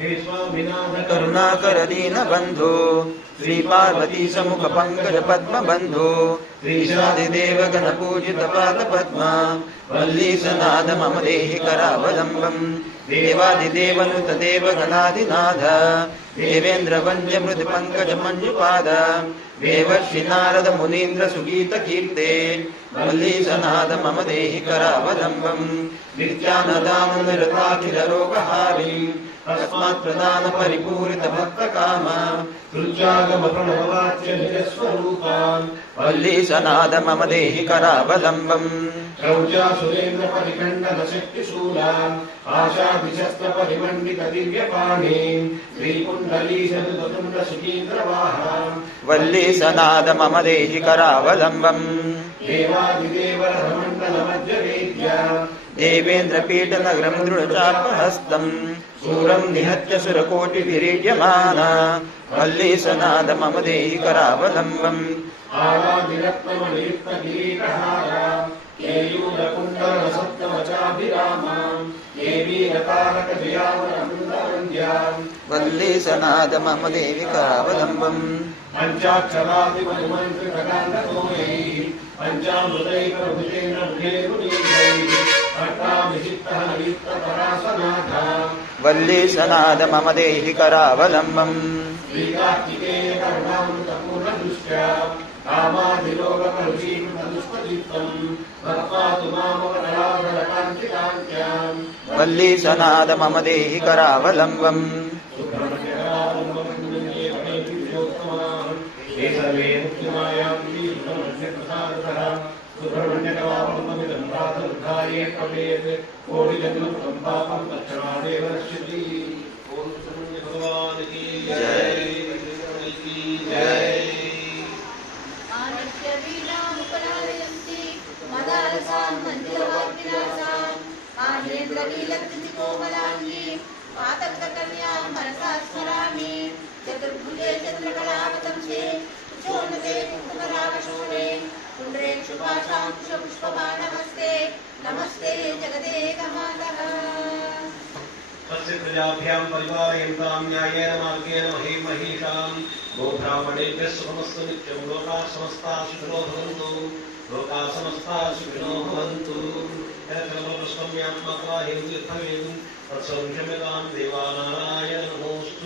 करुणाकर दीन बंधु श्री पार्वती समुख पंकज पद्म बंधु श्रीशादिदेव गण पूजित पाद पद्म वल्ली सनाद मम देहि करावलंबम देवादिदेवनुत देव गणाधिनाथ देवेंद्र वंद्य मृद पंकज मंजुपाद देवर्षि नारद मुनीन्द्र सुगीत कीर्ते वल्ली सनाद मम देहि करावलंबम नित्यानदान निरताखिल रोगहारी तस्मात् प्रदान परिपूरित भक्त काम रुच्यागम प्रणववाच्य निज स्वरूपान् वल्ली सनाद मम देहि करावलंबम रौचा सुरेंद्र परिखंडन शक्ति शूलान् आशादिशस्त्र परिमंडित दिव्य पाणीन् श्रीकुंडली सदुतुंड सुकीन्द्र वाहान् वल्ली सनाद मम देहि करावलंबम देवादिदेव रमंडल मध्य वेद्या देवेंद्र पीठ नगरं दृढचापहस्तं सूरं निहत्य सुरकोटिभिरीड्यमाना वल्ली सनाद मम देहि करावलंबम् आवादिरत्नमणियुक्त किरीटहारा केयूरकुण्डल सप्तवचाभिरामा देवीरतारक जयावरमुन्दवन्द्या वल्ली सनाद मम देहि करावलंबम् पञ्चाक्षरादिमनुमन्त्रितकान्ततोयैः पञ्चामृतैकप्रभुतेन वल्ली सनाद मम देहि करावलंबम् श्रीकार्तिकेय करुणामृतपूर्णदृष्ट्या कामाधिलोककलुषीकृतदुष्टदीप्तम् भक्त्वा मामवकरावलकान्तिकान्त्याम् वल्ली सनाद मम देहि करावलंबम् सुब्रह्मण्यकवापमिदं प्रातरुद्धाये कवेत् कोटिजन्मं पापं तच्छमादेव नश्यति। ओम सुब्रह्मण्य भगवान की जय की जय। आनित्य वीणामुपलालयन्ति मदालसां मन्दिरवाग्विलासां माहेन्द्रनीलकृति कोमलाङ्गी पातककन्यां मनसा स्मरामि चतुर्भुजे चन्द्रकलावतंसे चोन्नते कुकुमरावशोणे कुण्डे शुभाशांकुशपुष्पबाणहस्ते नमस्ते जगदेकमातः। तस्य प्रजाभ्यां परिपालयन्तां न्यायेन मार्गेण महीमहीषां गोब्राह्मणेभ्यः सुखमस्तु नित्यं लोकाः समस्ताः सुखिनो भवन्तु लोकाः समस्ताः सुखिनो भवन्तु। यत्सर्वप्रस्वम्यात्मका हेतुयथमेवं तत्सर्वं क्षम्यतां देवानारायण नमोऽस्तु।